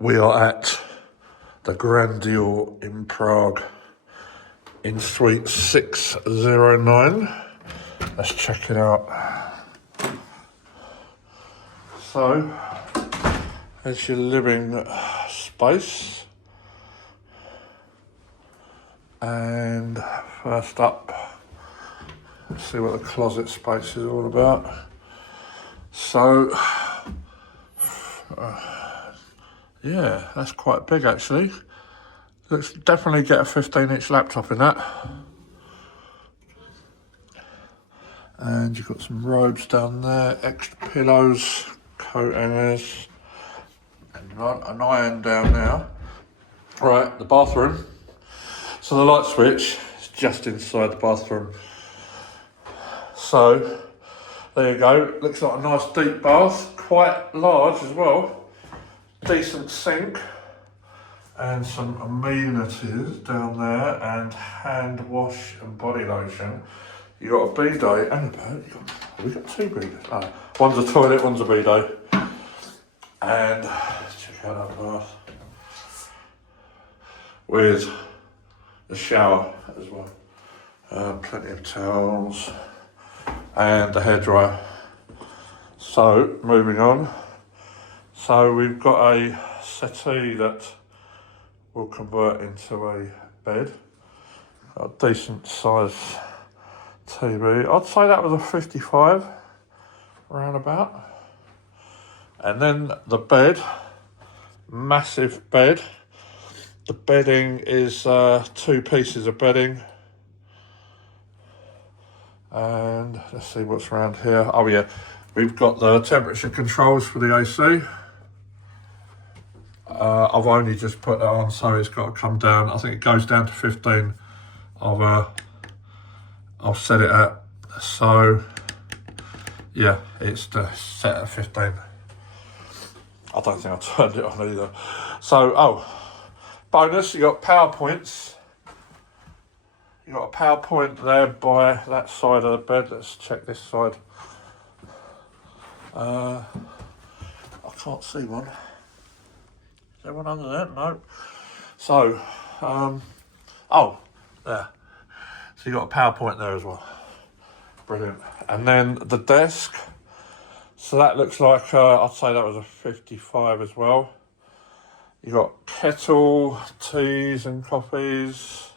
We are at the Grandior in Prague in suite 609. Let's check it out. So, there's your living space. And first up, let's see what the closet space is all about. So, yeah, that's quite big actually. Let's definitely get a 15-inch laptop in that. And you've got some robes down there, extra pillows, coat hangers, and an iron down there. Right, the bathroom. So the light switch is just inside the bathroom. So, there you go. Looks like a nice deep bath, quite large as well. Decent sink and some amenities down there, and hand wash and body lotion. You got a bidet and a bed. We got two bidets. Oh, one's a toilet, one's a bidet. And check out that bath with the shower as well. Plenty of towels and the hairdryer. So moving on. So we've got a settee that will convert into a bed. Got a decent size TV. I'd say that was a 55, roundabout. And then the bed, massive bed. The bedding is 2 pieces of bedding. And let's see what's around here. Oh yeah, we've got the temperature controls for the AC. I've only just put that on, so it's got to come down. I think it goes down to 15. I'll set it at. So yeah, it's set at 15. I don't think I turned it on either. So, bonus, you got PowerPoints. You got a PowerPoint there by that side of the bed. Let's check this side. I can't see one. Is there one under there? No. So, there. So you got a PowerPoint there as well. Brilliant. And then the desk. So that looks like, I'd say that was a 55 as well. You got kettle, teas and coffees.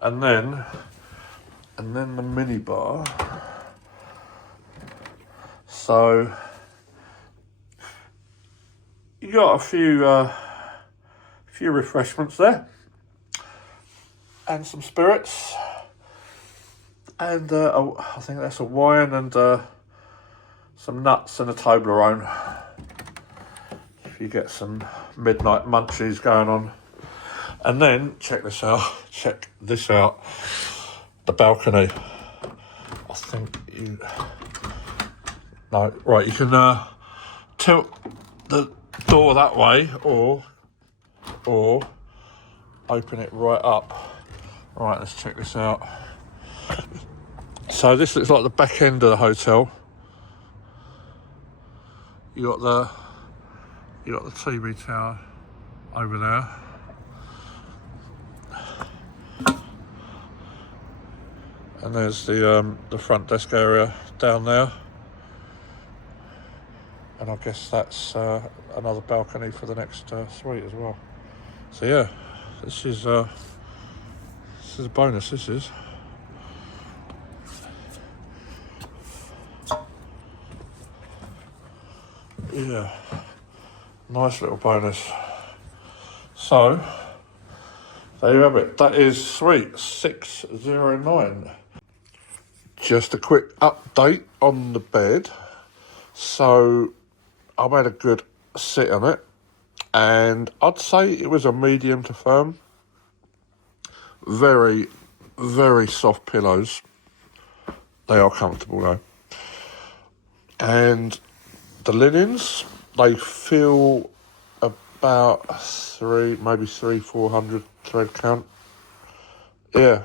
And then the mini bar. So you got a few refreshments there, and some spirits, and I think that's a wine and some nuts and a Toblerone. If you get some midnight munchies going on. And then check this out. The balcony. I think you. No, right. You can tilt the door that way, or open it right up. Right, let's check this out. So this looks like the back end of the hotel. You got the TV tower over there. And there's the front desk area down there. And I guess that's another balcony for the next suite as well. So yeah, this is a bonus. This is. Yeah, nice little bonus. So there you have it. That is suite 609. Just a quick update on the bed. So I've had a good sit on it, and I'd say it was a medium to firm. Very, very soft pillows. They are comfortable though. And the linens, they feel about 400 thread count. Yeah.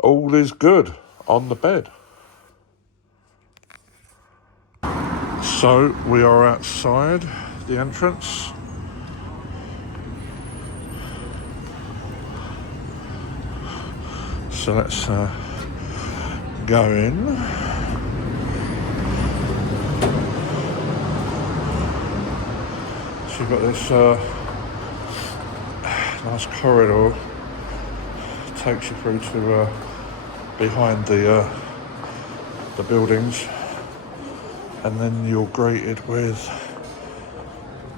All is good on the bed. So we are outside the entrance. So let's go in. So you've got this nice corridor, takes you through to behind the buildings, and then you're greeted with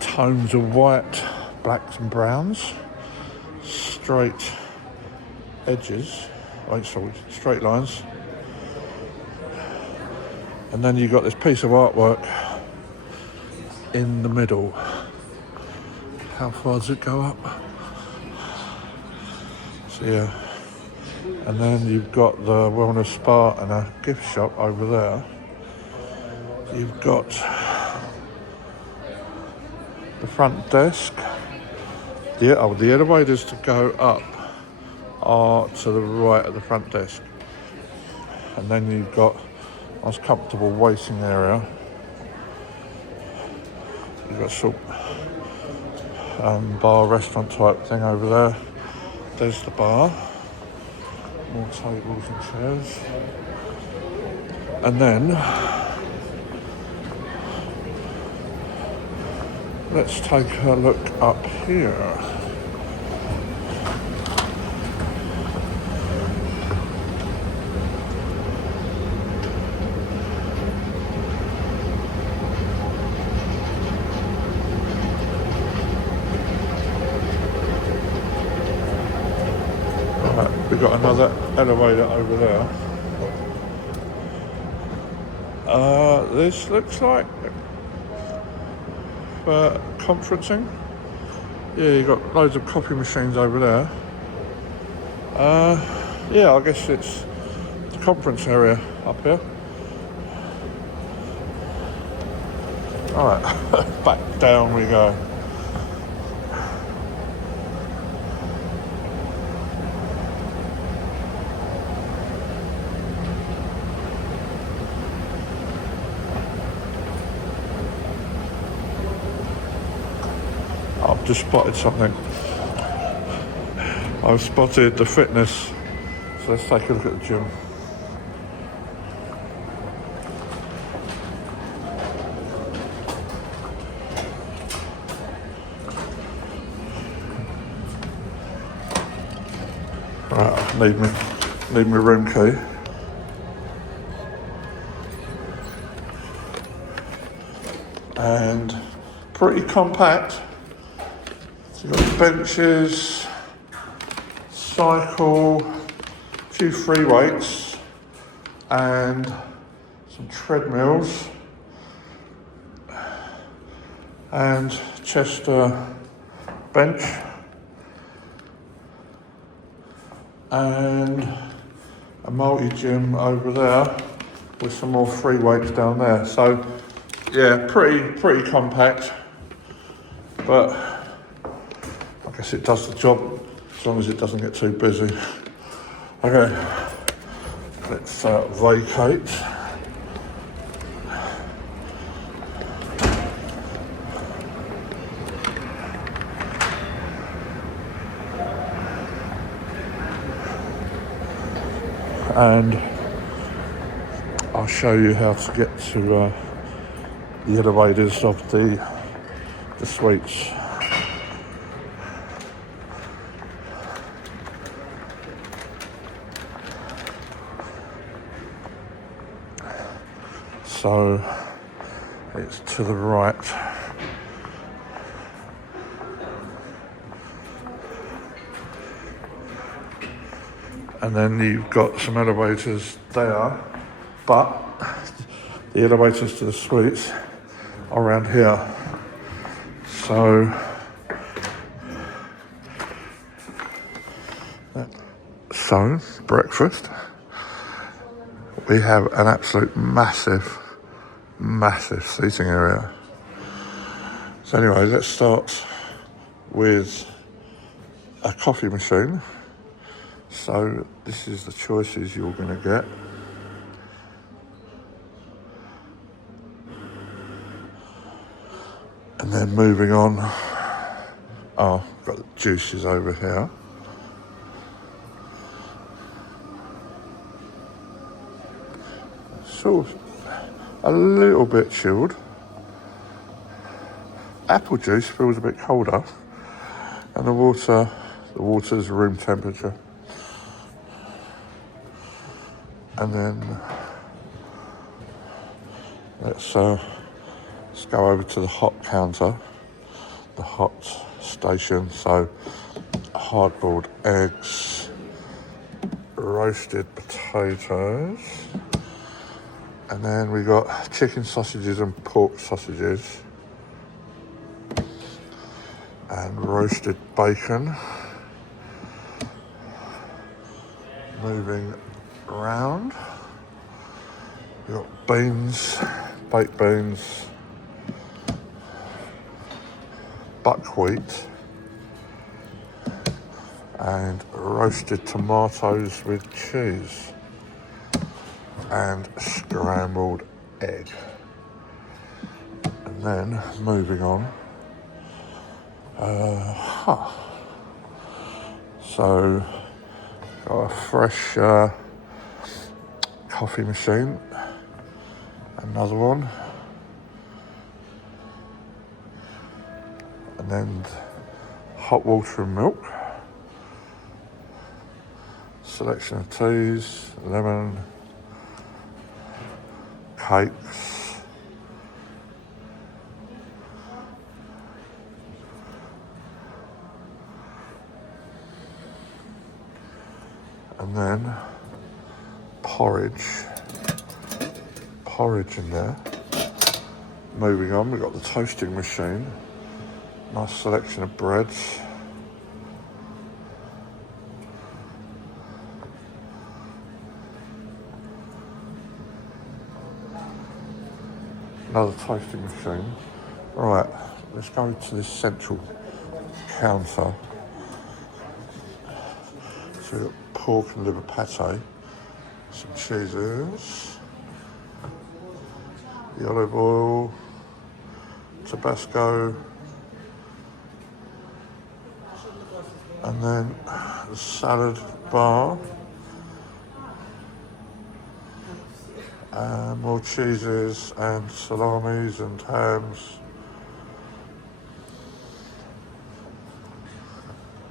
tones of white, blacks and browns, straight edges, straight lines, and then you've got this piece of artwork in the middle. How far does it go up? So yeah, and then you've got the wellness spa and a gift shop over there. You've got the front desk. The elevators to go up are to the right of the front desk, and then you've got a nice comfortable waiting area. You've got sort of bar restaurant type thing over there. There's the bar, more tables and chairs, and then let's take a look up here. Right, we've got another elevator over there. This looks like conferencing. Yeah, you've got loads of coffee machines over there. Yeah, I guess it's the conference area up here. Alright, back down we go. I've just spotted something. I've spotted the fitness. So let's take a look at the gym. Right, I need my room key. And pretty compact. So you've got benches, cycle, a few free weights, and some treadmills, and Chester bench, and a multi-gym over there with some more free weights down there. So yeah, pretty compact, but I guess it does the job as long as it doesn't get too busy. Okay, let's vacate. And I'll show you how to get to the elevators of the suites. So it's to the right. And then you've got some elevators there, but the elevators to the suites are around here. So breakfast. We have an absolute massive seating area. So anyway, let's start with a coffee machine. So this is the choices you're going to get. And then moving on, oh, got the juices over here. Sort of a little bit chilled. Apple juice feels a bit colder, and the water's room temperature. And then let's go over to the hot counter, the hot station. So hard-boiled eggs, roasted potatoes, and then we got chicken sausages and pork sausages, and roasted bacon. Moving around, we got beans, baked beans, buckwheat, and roasted tomatoes with cheese, and scrambled egg. And then moving on, so got a fresh coffee machine, another one, and then hot water and milk, selection of teas, lemon, cakes, and then porridge in there. Moving on, we've got the toasting machine, nice selection of breads, another toasting machine. Right, let's go to this central counter. So we've got pork and liver pate, some cheeses, the olive oil, Tabasco, and then the salad bar, and more cheeses and salamis and hams,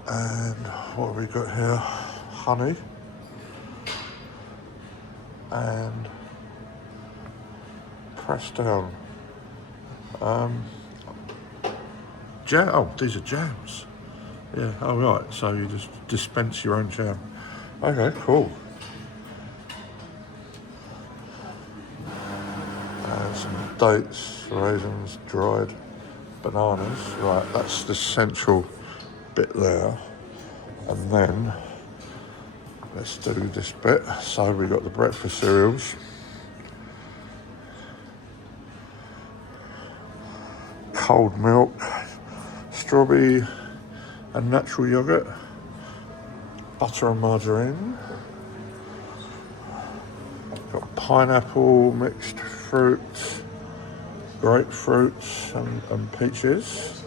and what have we got here? Honey and pressed down jam. Oh, these are jams. Yeah. Oh, right. So you just dispense your own jam. Okay, cool. And some dates, raisins, dried bananas. Right, that's the central bit there. And then let's do this bit. So we got the breakfast cereals, cold milk, strawberry and natural yogurt, butter and margarine, got pineapple, mixed fruit, grapefruits and peaches,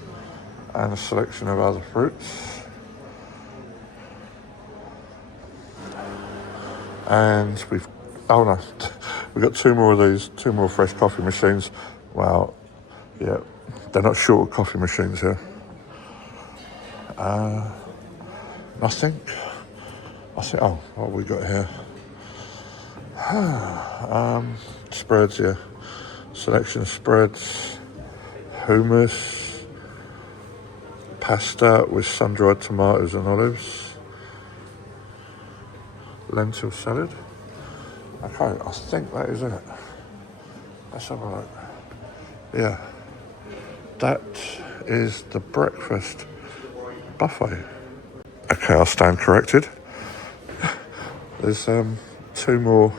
and a selection of other fruits. And we've got two more of these, two more fresh coffee machines. Wow, yeah, they're not short of coffee machines here. Nothing. Oh, what have we got here? Spreads, yeah. Selection of spreads, hummus, pasta with sun-dried tomatoes and olives, lentil salad. Okay, I think that is it. Let's have a look. Yeah, that is the breakfast buffet. Okay, I'll stand corrected. There's two more.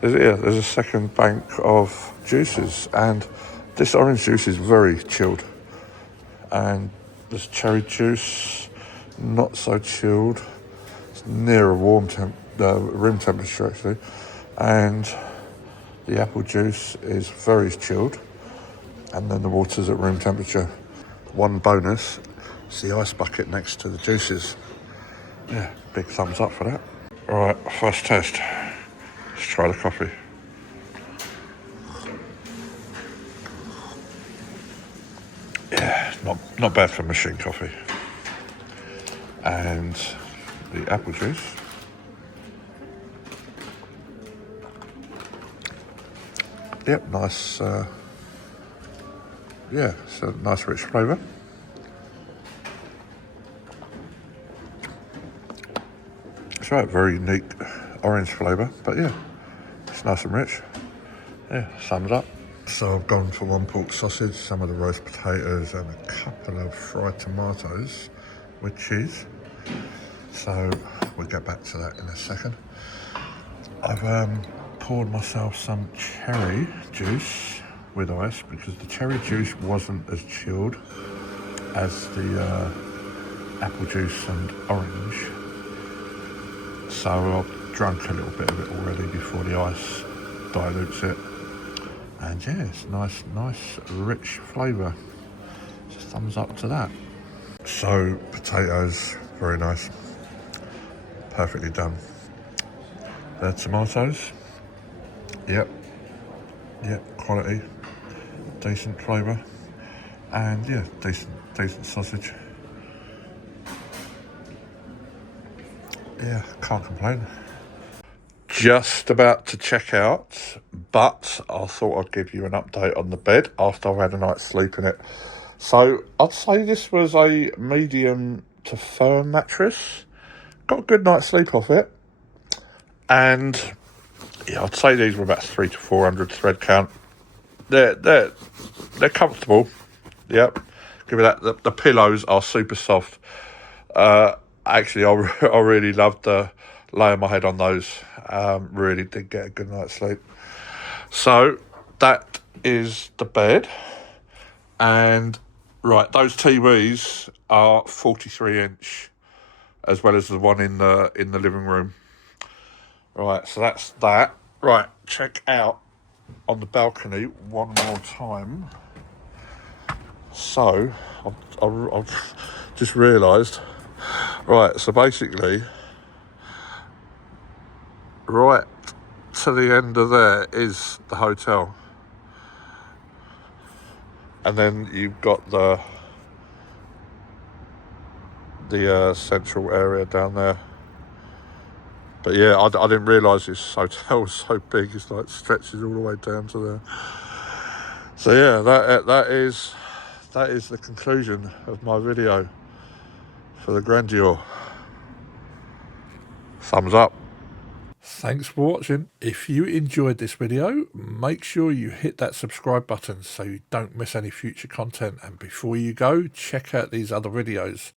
There's a second bank of juices, and this orange juice is very chilled. And this cherry juice, not so chilled. It's near a room temperature actually. And the apple juice is very chilled. and then the water's at room temperature. One bonus, it's the ice bucket next to the juices. Yeah, big thumbs up for that. Right, first test. Let's try the coffee. Yeah, not bad for machine coffee. And the apple juice. Yep, nice. Yeah, it's a nice rich flavour. It's right, very unique orange flavour, but yeah, it's nice and rich. Yeah, sums up. So I've gone for one pork sausage, some of the roast potatoes, and a couple of fried tomatoes with cheese. So we'll get back to that in a second. I've poured myself some cherry juice with ice because the cherry juice wasn't as chilled as the apple juice and orange. So I've drunk a little bit of it already before the ice dilutes it. And yeah, it's nice, rich flavour. Just thumbs up to that. So potatoes, very nice. Perfectly done. The tomatoes, yep, quality, decent flavour, and yeah, decent sausage. Yeah, can't complain. Just about to check out, but I thought I'd give you an update on the bed after I've had a night's sleep in it. So I'd say this was a medium to firm mattress. Got a good night's sleep off it. And yeah, I'd say these were about 300 to 400 thread count. They're comfortable. Yep, give me that. The pillows are super soft. Actually, I really loved laying my head on those. Really did get a good night's sleep. So that is the bed, and right, those TVs are 43-inch, as well as the one in the living room. Right, so that's that. Right, check out on the balcony one more time. So, I've just realised. Right, so basically, right to the end of there is the hotel. And then you've got the central area down there. But yeah, I didn't realise this hotel was so big. It's like stretches all the way down to there. So yeah, that is the conclusion of my video for the Grandior. Thumbs up. Thanks for watching. If you enjoyed this video, make sure you hit that subscribe button so you don't miss any future content. And before you go, check out these other videos.